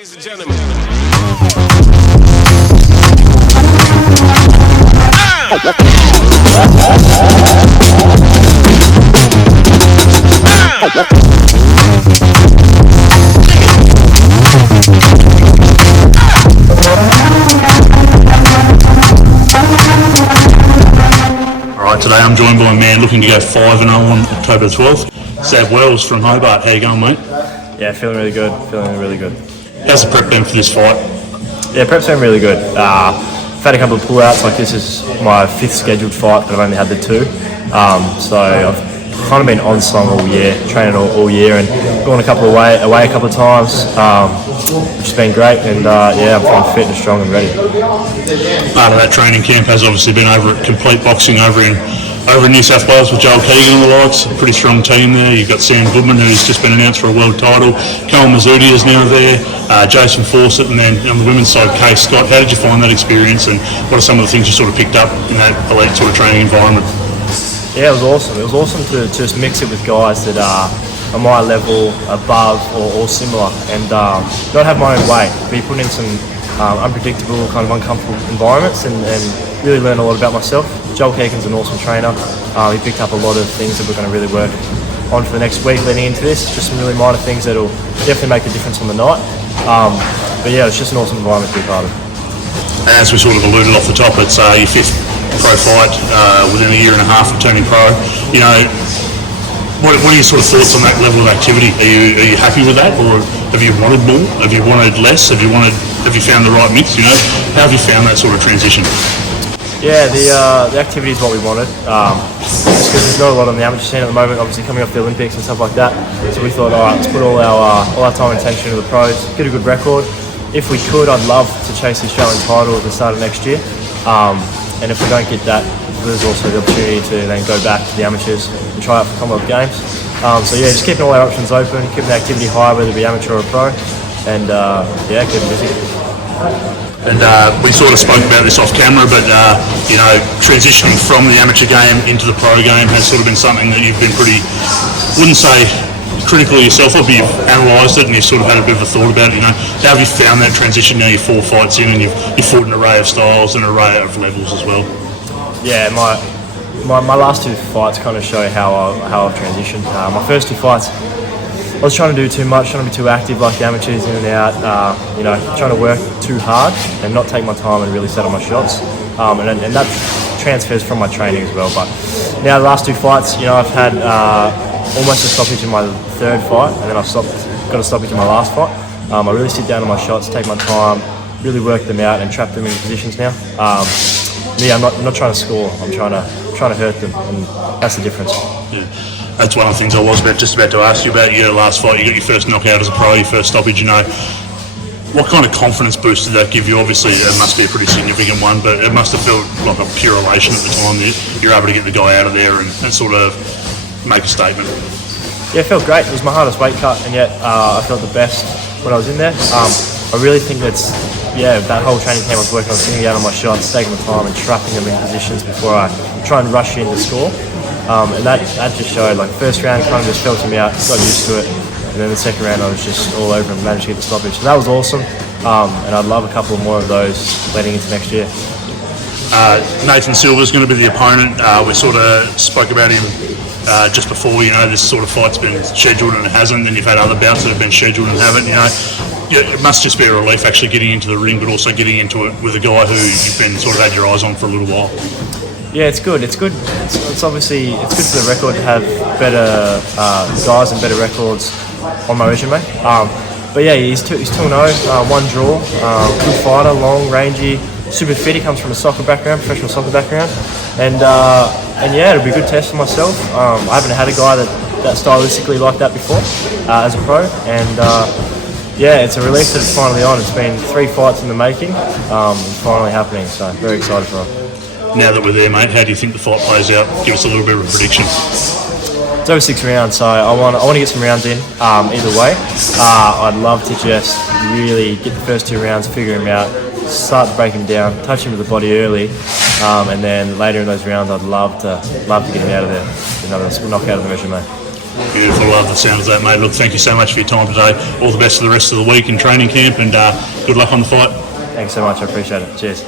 Ladies and gentlemen. Alright, today I'm joined by a man looking to go 5-0 on October 12th. Sab Wells from Hobart. How you going, mate? Yeah, feeling really good. How's the prep been for this fight? Yeah, prep's been really good. I've had a couple of pull-outs. Like, this is my 5th scheduled fight, but I've only had the 2. So I've kind of been on song all year, training all year, and gone away a couple of times, which has been great. And yeah, I'm feeling fit and strong and ready. Part of that training camp has obviously been over at Complete Boxing over in New South Wales with Kaye and the likes. A pretty strong team there. You've got Goodman, who's just been announced for a world title. Koen Mazoudier is now there. Jason Fawcett, and then on the women's side, Kaye Scott. How did you find that experience, and what are some of the things you sort of picked up in that elite sort of training environment? Yeah, it was awesome. It was awesome to just mix it with guys that are my level, above, or similar, and not have my own way. Be put in some unpredictable, kind of uncomfortable environments, and really learn a lot about myself. Joel Keegan's an awesome trainer. He picked up a lot of things that we're going to really work on for the next week leading into this. Just some really minor things that'll definitely make a difference on the night. But yeah, it's just an awesome environment to be part of. As we sort of alluded off the top, it's your 5th pro fight within a year and a half of turning pro. You know, what are your sort of thoughts on that level of activity? Are you happy with that, or have you wanted more? Have you wanted less? Have you found the right mix? You know, how have you found that sort of transition? Yeah, the activity is what we wanted. Just because there's not a lot on the amateur scene at the moment, obviously coming off the Olympics and stuff like that. So we thought, all right, let's put all our time and attention into the pros, get a good record. If we could, I'd love to chase the Australian title at the start of next year. And if we don't get that, there's also the opportunity to then go back to the amateurs and try out for Commonwealth Games. So yeah, just keeping all our options open, keeping the activity high, whether it be amateur or pro, and yeah, keeping busy. And we sort of spoke about this off camera, but you know, transitioning from the amateur game into the pro game has sort of been something that you've been pretty, wouldn't say critical of yourself, but you've analysed it and you've sort of had a bit of a thought about it. You know, how have you found that transition? Now you're 4 fights in, and you've fought an array of styles and an array of levels as well. Yeah, my last 2 fights kind of show how I've transitioned. My first 2 fights, I was trying to do too much, trying to be too active like the amateurs, in and out, you know, trying to work too hard and not take my time and really settle my shots. And that transfers from my training as well. But now the last 2 fights, you know, I've had almost a stoppage in my 3rd fight, and then I've got a stoppage in my last fight. I really sit down on my shots, take my time, really work them out and trap them in positions now. Yeah, I'm not trying to score, I'm trying to hurt them, and that's the difference. Yeah. That's one of the things I was just about to ask you about. Your last fight, you got your first knockout as a pro, your first stoppage. You know, what kind of confidence boost did that give you? Obviously, it must be a pretty significant one, but it must have felt like a pure elation at the time that you're able to get the guy out of there and sort of make a statement. Yeah, it felt great. It was my hardest weight cut, and yet I felt the best when I was in there. I really think that whole training camp I was working on sitting down on my shots, taking my time and trapping them in positions before I try and rush in to score. And that just showed. Like, first round kind of just felt me out, got used to it, and then the second round I was just all over and managed to get the stoppage. So that was awesome, and I'd love a couple more of those leading into next year. Nathan Silver's going to be the opponent. We sort of spoke about him just before. You know, this sort of fight's been scheduled and it hasn't, and you've had other bouts that have been scheduled and haven't. You know, it must just be a relief actually getting into the ring, but also getting into it with a guy who you've been sort of had your eyes on for a little while. Yeah, it's good. It's good. It's obviously good for the record to have better guys and better records on my resume. But yeah, he's 2-0, 1 draw. Good fighter, long, rangy, super fit. He comes from a soccer background, professional soccer background, and yeah, it'll be a good test for myself. I haven't had a guy that stylistically like that before as a pro, and yeah, it's a relief that it's finally on. It's been 3 fights in the making, it's finally happening. So very excited for it. Now that we're there, mate, how do you think the fight plays out? Give us a little bit of a prediction. It's over 6 rounds, so I want to get some rounds in. Either way, I'd love to just really get the first 2 rounds, figure him out, start to break him down, touch him with the body early, and then later in those rounds, I'd love to get him out of there. Another knockout of the resume. Beautiful, love the sound of that, mate. Look, thank you so much for your time today. All the best for the rest of the week in training camp, and good luck on the fight. Thanks so much. I appreciate it. Cheers.